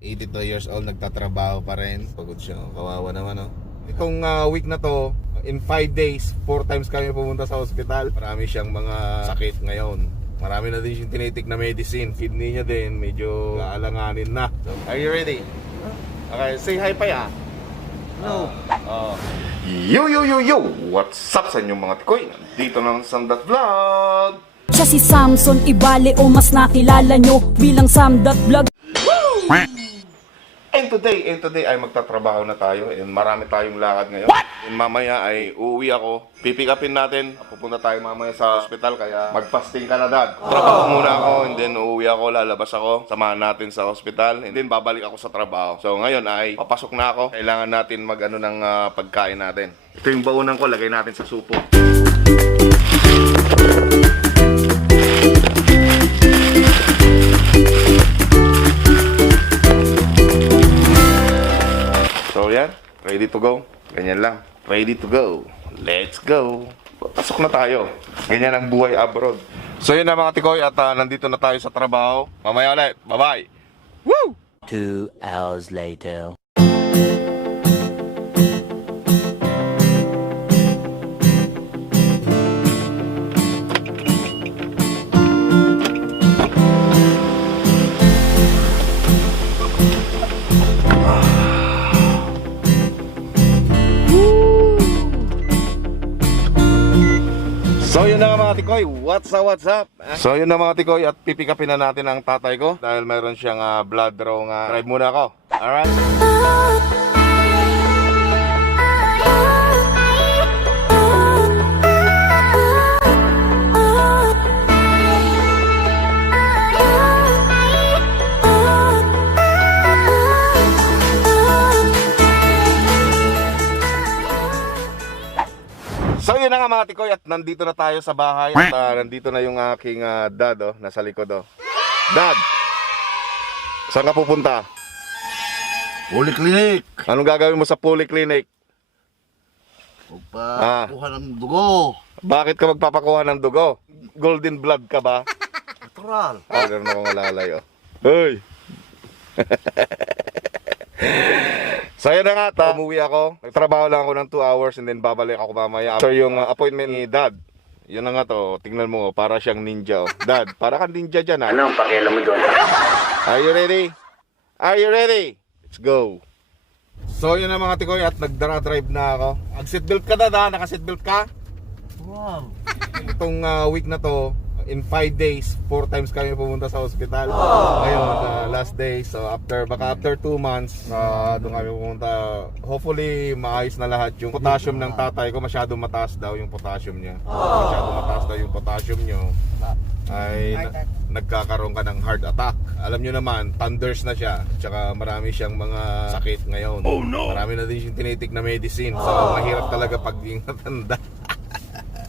82 years old, nagtatrabaho pa rin. Pagod siya, kawawa naman, no? Itong week na to, in 5 days, 4 times kami pumunta sa hospital. Marami siyang mga sakit ngayon. Marami na din siyang tinitik na medicine. Kidney niya din, medyo alanganin na. So, are you ready? Okay, say hi pa ya. No. Yo! What's up sa inyong mga tikoy? Dito ng Samdat Vlog. Siya si Samson Ibale o mas nakilala nyo bilang Samdat Vlog. And today ay magtatrabaho na tayo and marami tayong lakad ngayon. And mamaya ay uuwi ako. Pipick upin natin. Pupunta tayo mamaya sa hospital kaya mag-fasting ka na, Dad. Trabaho muna ako and then uuwi ako, lalabas ako. Samahan natin sa hospital and then babalik ako sa trabaho. So ngayon ay papasok na ako. Kailangan natin mag-ano ng pagkain natin. Ito yung baunan ko, lagay natin sa supo. So yan, ready to go. Ganyan lang, ready to go. Let's go. Pasok na tayo. Ganyan ang buhay abroad. So yun na mga tikoy at nandito na tayo sa trabaho. Mamaya ulit. Bye-bye. Woo! 2 hours later. So yun na nga mga tikoy, what's up? So yun na mga tikoy at pipikapin na natin ang tatay ko dahil mayroon siyang blood draw nga. Drive muna ako. Alright? So yun na nga mga tikoy at nandito na tayo sa bahay at nandito na yung aking dad nasa likod Dad, saan ka pupunta? Polyclinic. Anong gagawin mo sa polyclinic? Magpakuha ng dugo. Bakit ka magpapakuha ng dugo? Golden blood ka ba? Natural. Meron akong alalay Hoy! So yun na nga, umuwi ako. Nagtrabaho lang ako ng 2 hours and then babalik ako mamaya. So yung appointment ni Dad, yun na nga to, tingnan mo, para siyang ninja. Dad, para kang ninja dyan Ano ang pakialam mo doon? Are you ready? Are you ready? Let's go. So yun na mga tikoy at nagdara-drive na ako. Nag-seatbelt ka na, naka-seatbelt ka? Wow. Itong week na to, in 5 days, 4 times kami pumunta sa hospital. Ngayon, last day. So baka after 2 months, doon kami pumunta. Hopefully, maayos na lahat. Yung potassium ng tatay ko, masyadong mataas daw yung potassium niya. Masyadong mataas daw yung potassium niyo. Ay nagkakaroon ka ng heart attack. Alam nyo naman, thunders na siya. Tsaka marami siyang mga sakit ngayon. Oh no! Marami na din siyang tinitik na medicine. So mahirap talaga pag matanda.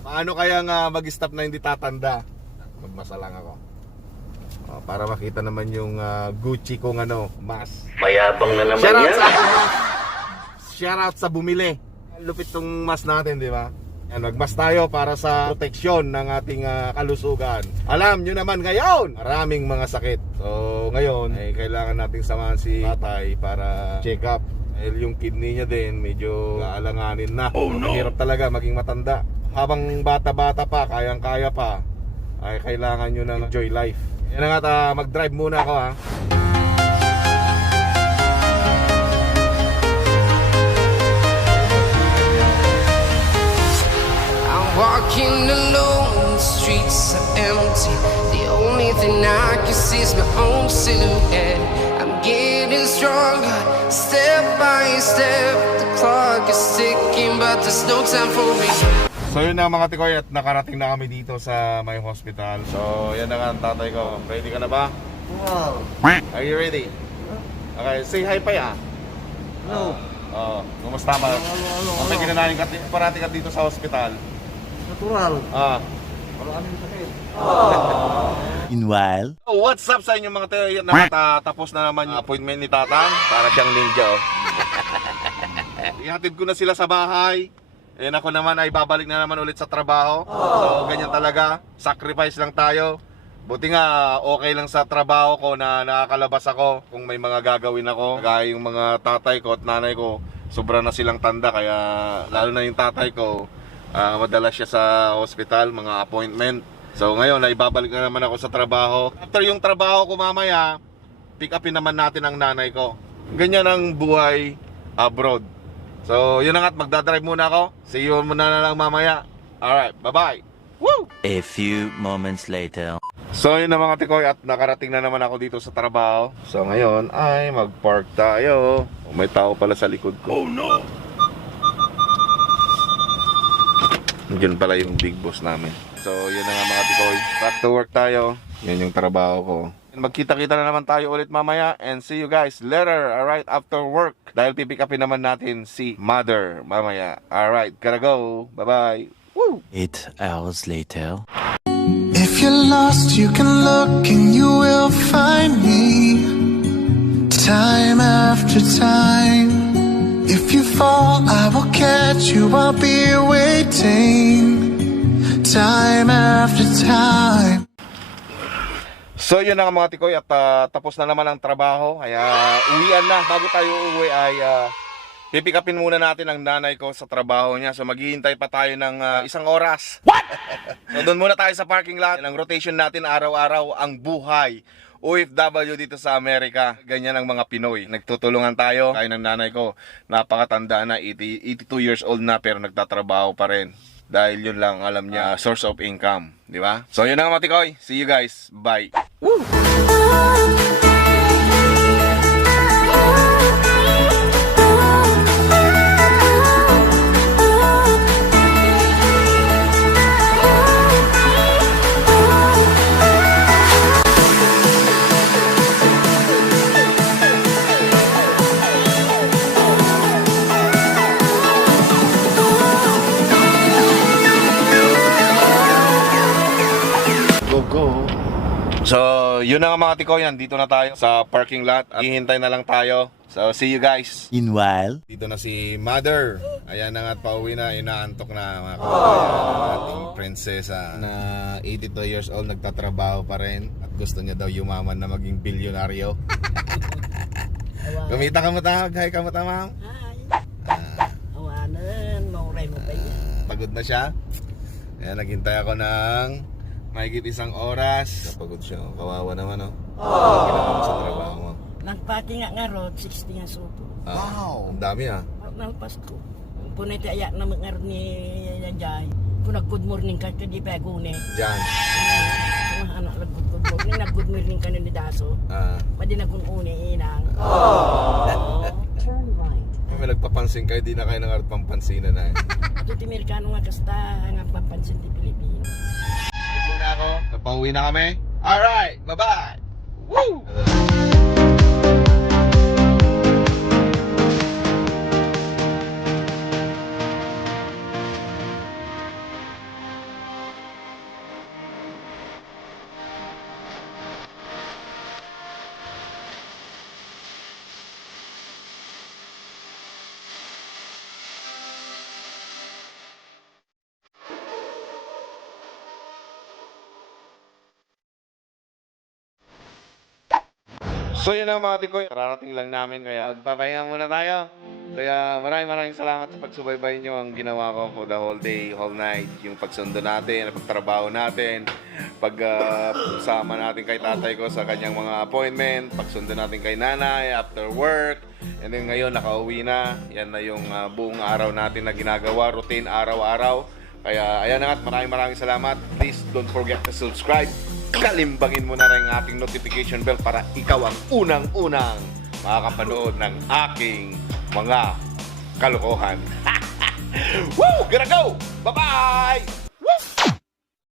Paano kaya nga mag-stop na hindi tatanda? Magmasa lang ako. Para makita naman yung Gucci kong mask. Mayabang na naman Shout out yan. sa shout out sa bumili. Lupit tong mask natin, di ba? Yan, magmas tayo para sa proteksyon ng ating kalusugan. Alam nyo naman ngayon, maraming mga sakit. So ngayon, ay kailangan nating samahan si tatay para check up. Dahil yung kidney niya din, medyo alanganin na. Oh, no. Mahirap talaga maging matanda. Habang bata-bata pa, kayang-kaya pa, ay kailangan nyo ng enjoy life. Yan na nga, mag-drive muna ako Walking alone, the streets are empty. The only thing I can see is my own silhouette. I'm getting stronger, step by step. The clock is ticking, but there's no time for me. So yun na mga tikoy at nakarating na kami dito sa may hospital. So yan na nga ang tatay ko. Ready ka na ba? Wow. Are you ready? Okay, say hi pa ya. No. Kumusta ba? Okay, ginanahin ka, parati ka dito sa hospital. Natural. Maraming sakit. Meanwhile. What's up sa inyo mga tikoy? Tapos na naman yung appointment ni Tatang. Para siyang ninja Ihatid ko na sila sa bahay. And ako naman ay babalik na naman ulit sa trabaho. So ganyan talaga, sacrifice lang tayo Buti nga okay lang sa trabaho ko na nakakalabas ako kung may mga gagawin ako. Kaya yung mga tatay ko at nanay ko, sobra na silang tanda. Kaya lalo na yung tatay ko, madalas siya sa hospital, mga appointment. So ngayon, naibabalik na naman ako sa trabaho. After yung trabaho ko mamaya, pick upin naman natin ang nanay ko. Ganyan ang buhay abroad. So yun na nga't magdadrive muna ako. See you muna na lang mamaya. Alright, bye-bye. Woo! A few moments later. So yun na mga tikoy, at nakarating na naman ako dito sa trabaho. So ngayon ay mag-park tayo. May tao pala sa likod ko. Oh no! Yun pala yung big boss namin. So yun na nga mga tikoy, back to work tayo. Yan yung trabaho ko. Magkita-kita na naman tayo ulit mamaya. And see you guys later, alright, after work. Dahil pipick upin naman natin si Mother mamaya. Alright, gotta go. Bye-bye. Woo! 8 hours later. If you're lost, you can look and you will find me. Time after time. If you fall, I will catch you. I'll be waiting. Time after time. So yun na nga mga tikoy, at tapos na naman ang trabaho. Kaya uwian na. Bago tayo uuwi ay pipick upin muna natin ang nanay ko sa trabaho niya. So maghihintay pa tayo ng 1 oras. What? So doon muna tayo sa parking lot. Ang rotation natin araw-araw, ang buhay OFW dito sa Amerika. Ganyan ang mga Pinoy. Nagtutulungan tayo. Tayo ng nanay ko, napakatanda na, 82 years old na, pero nagtatrabaho pa rin. Dahil yun lang alam niya, source of income, di ba? So yun na nga mga tikoy. See you guys. Bye. Woo! Go. So, yun na nga mga tikoy, dito na tayo sa parking lot at hihintay na lang tayo. So, see you guys. Meanwhile, Dito na si Mother. Ayan na nga at pauwi na, inaantok na mga kababayan. Ang ating prinsesa na 82 years old, nagtatrabaho pa rin at gusto niya daw yumaman na maging bilyonaryo. Kumita ka mo ta, hi ka mo ta, ma'am. Awanan, mauray mo ba yun? Pagod na siya. Ayan, naghintay ako ng mahigit 1 oras. Napagod siya, kawawa naman, oh. Ginawa mo sa trabaho mo. Nagpati nga road, 60 nga supo. Wow! Ang dami, ah. Nalpas ko. Punay tayo na mga ni Jai. Kung nag-good morning ka, di pa gune. Diyan. Mga anak nag-good morning. Nag-good morning ka ni Daso. Pwede nag-uni inang. Turn right. May nagpapansin kayo, di na kayo nangarap pampansinan na, eh. Ito ti Amerikano nga kasta, nga papansin ti Pilipino. Ito na ako. Napauwi na kami. Alright, bye-bye! Woo! So yun ang mga tikoy, kararating lang namin kaya magpapahinga muna tayo. Kaya maraming salamat sa pagsubaybay nyo ang ginawa ko for the whole day, whole night. Yung pagsundo natin, pagtrabaho natin, pagsama natin kay tatay ko sa kanyang mga appointment, pagsundo natin kay nanay after work. And then ngayon nakauwi na, yan na yung buong araw natin na ginagawa, routine araw-araw. Kaya ayan na nga, maraming salamat. Please don't forget to subscribe. Kalimbangin mo na rin ang ating notification bell para ikaw ang unang-unang makakapanood ng aking mga kalokohan. Woo! Gotta go! Bye-bye!